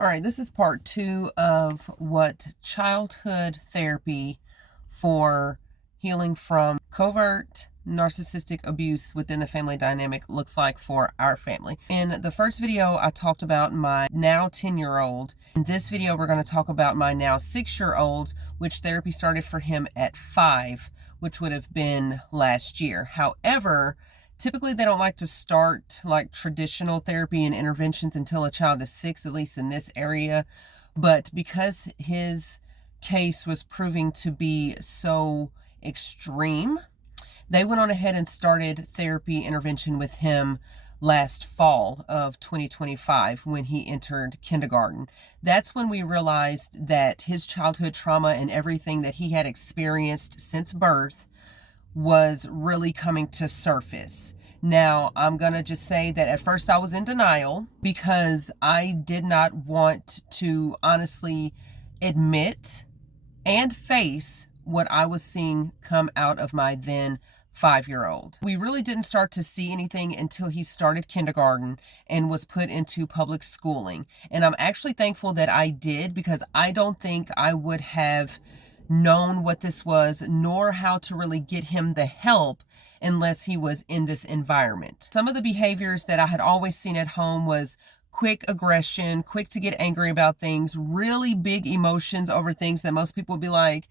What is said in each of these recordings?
All right, this is part 2 of what childhood therapy for healing from covert narcissistic abuse within the family dynamic looks like for our family. In the first video, I talked about my now 10-year-old. In this video, we're going to talk about my now 6-year-old, which therapy started for him at 5, which would have been last year. However, typically, they don't like to start like traditional therapy and interventions until a child is 6, at least in this area. But because his case was proving to be so extreme, they went on ahead and started therapy intervention with him last fall of 2025 when he entered kindergarten. That's when we realized that his childhood trauma and everything that he had experienced since birth was really coming to surface. Now, I'm going to just say that at first I was in denial because I did not want to honestly admit and face what I was seeing come out of my then 5-year-old. We really didn't start to see anything until he started kindergarten and was put into public schooling. And I'm actually thankful that I did, because I don't think I would have known what this was, nor how to really get him the help unless he was in this environment. Some of the behaviors that I had always seen at home was quick aggression, quick to get angry about things, really big emotions over things that most people would be like,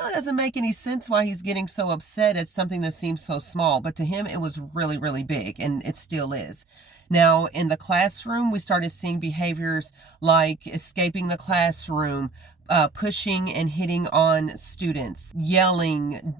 oh, it doesn't make any sense why he's getting so upset at something that seems so small. But to him, it was really, really big, and it still is. Now, in the classroom, we started seeing behaviors like escaping the classroom, pushing and hitting on students, yelling,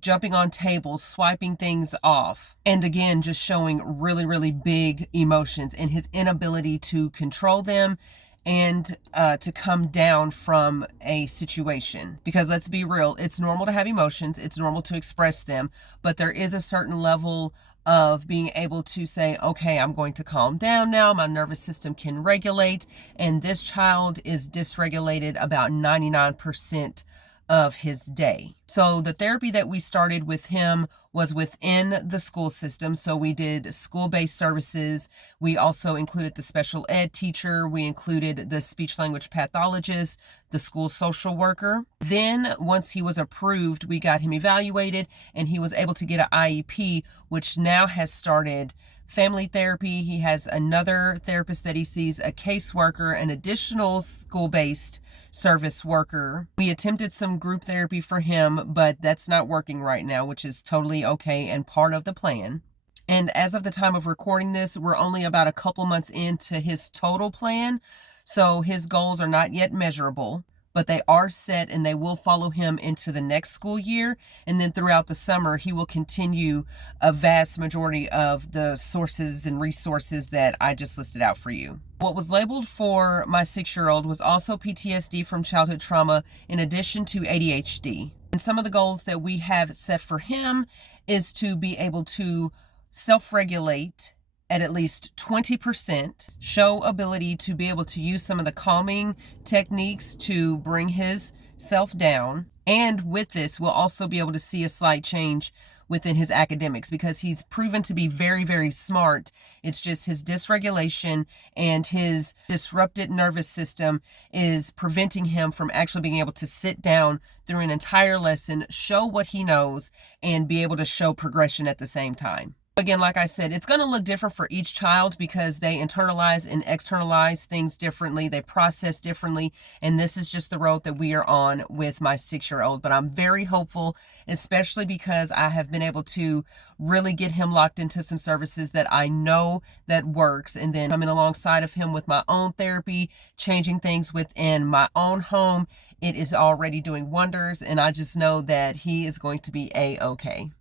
jumping on tables, swiping things off. And again, just showing really, really big emotions and his inability to control them and to come down from a situation. Because let's be real, it's normal to have emotions, it's normal to express them, but there is a certain level of being able to say, okay, I'm going to calm down now, my nervous system can regulate, and this child is dysregulated about 99% of his day. So the therapy that we started with him was within the school system. So we did school-based services. We also included the special ed teacher. We included the speech language pathologist, the school social worker. Then once he was approved, we got him evaluated and he was able to get an IEP, which now has started family therapy. He has another therapist that he sees, a caseworker, an additional school-based service worker. We attempted some group therapy for him, but that's not working right now, which is totally okay and part of the plan. And as of the time of recording this, we're only about a couple months into his total plan, so his goals are not yet measurable, but they are set and they will follow him into the next school year. And then throughout the summer, he will continue a vast majority of the sources and resources that I just listed out for you. What was labeled for my 6-year-old was also PTSD from childhood trauma, in addition to ADHD. And some of the goals that we have set for him is to be able to self-regulate at least 20%, show ability to be able to use some of the calming techniques to bring his self down. And with this, we'll also be able to see a slight change within his academics, because he's proven to be very, very smart. It's just his dysregulation and his disrupted nervous system is preventing him from actually being able to sit down through an entire lesson, show what he knows, and be able to show progression at the same time. Again, like I said, it's going to look different for each child because they internalize and externalize things differently. They process differently. And this is just the road that we are on with my 6-year-old. But I'm very hopeful, especially because I have been able to really get him locked into some services that I know that works. And then coming alongside of him with my own therapy, changing things within my own home. It is already doing wonders. And I just know that he is going to be A-okay.